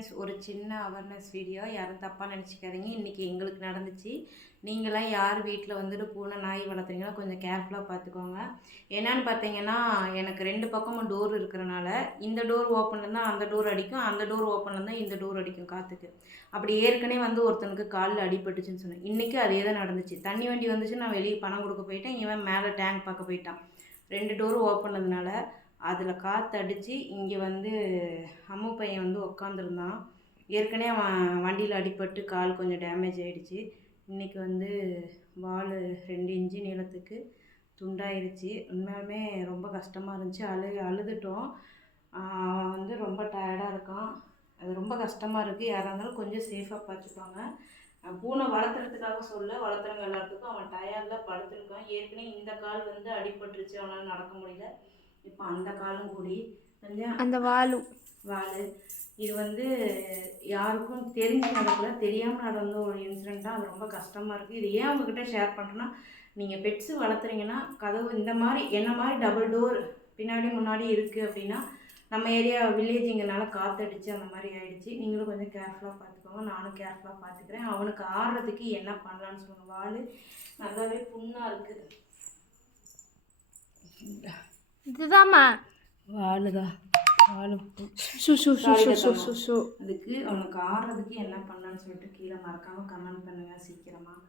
Friends, ஒரு சின்ன awareness video. யாரும் தப்பாக நினச்சிக்காதீங்க. இன்றைக்கி எங்களுக்கு நடந்துச்சு. நீங்களாம் யார் வீட்டில் வந்துட்டு பூனை நாய் வளர்த்துறீங்களோ கொஞ்சம் கேர்ஃபுல்லாக பார்த்துக்கோங்க. என்னன்னு பார்த்தீங்கன்னா, எனக்கு 2 பக்கமும் டோர் இருக்கிறனால இந்த டோர் ஓப்பனில் இருந்தால் அந்த டோர் அடிக்கும், அந்த டோர் ஓப்பனில் இருந்தால் இந்த டோர் அடிக்கும் காற்றுக்கு. அப்படி ஏற்கனவே வந்து ஒருத்தனுக்கு காலில் அடிபட்டுச்சுன்னு சொன்னேன். இன்றைக்கி அதே தான் நடந்துச்சு. தண்ணி வண்டி வந்துச்சு, நான் வெளியே பணம் கொடுக்க போயிட்டேன். இவன் மேலே டேங்க் பார்க்க போயிட்டான். 2 டோரும் ஓப்பனதுனால அதில் காற்று அடித்து இங்கே வந்து அம்மு பையன் வந்து உக்காந்துருந்தான். ஏற்கனவே அவன் வண்டியில் அடிபட்டு கால் கொஞ்சம் டேமேஜ் ஆகிடுச்சு. இன்றைக்கி வந்து வால் 2 இன்ச்சு நீளத்துக்கு துண்டாயிருச்சு. உண்மையாலுமே ரொம்ப கஷ்டமாக இருந்துச்சு. அழுதுட்டோம். அவன் வந்து ரொம்ப டயர்டாக இருக்கான். அது ரொம்ப கஷ்டமாக இருக்குது. யாராக இருந்தாலும் கொஞ்சம் சேஃபாக பார்த்துப்பாங்க. பூனை வளர்த்துறதுக்காக வளர்த்துறவங்க எல்லாத்துக்கும் அவன் டயர்டில் படுத்துருக்கான். ஏற்கனவே இந்த கால் வந்து அடிபட்டுருச்சு, அவனால் நடக்க முடியல. இப்போ அந்த காலும் கூடி அந்த வால் இது வந்து யாருக்கும் தெரிஞ்சு நடக்கல, தெரியாமல் நடந்த ஒரு இன்சிடெண்ட்டாக. அது ரொம்ப கஷ்டமாக இருக்குது. இது ஏன் உங்ககிட்ட ஷேர் பண்ணுறேன்னா, நீங்கள் பெட்ஸு வளர்த்துறீங்கன்னா கதவு இந்த மாதிரி என்ன மாதிரி டபுள் டோர் பின்னாடி முன்னாடி இருக்குது அப்படின்னா, நம்ம ஏரியா வில்லேஜுங்கனால காற்றடிச்சு அந்த மாதிரி ஆகிடுச்சு. நீங்களும் கொஞ்சம் கேர்ஃபுல்லாக பார்த்துக்கோங்க. நானும் கேர்ஃபுல்லாக பார்த்துக்கிறேன். அவனுக்கு ஆடுறதுக்கு என்ன பண்ணலான்னு சொல்லுங்கள். வால் நல்லாவே புண்ணாக இருக்குது. இதுதாம்மா வாலுதான் அதுக்கு அவனுக்கு ஆடுறதுக்கு என்ன பண்ணலான்னு சொல்லிட்டு கீழே மறக்காமல் கமெண்ட் பண்ணுங்கள் சீக்கிரமாக.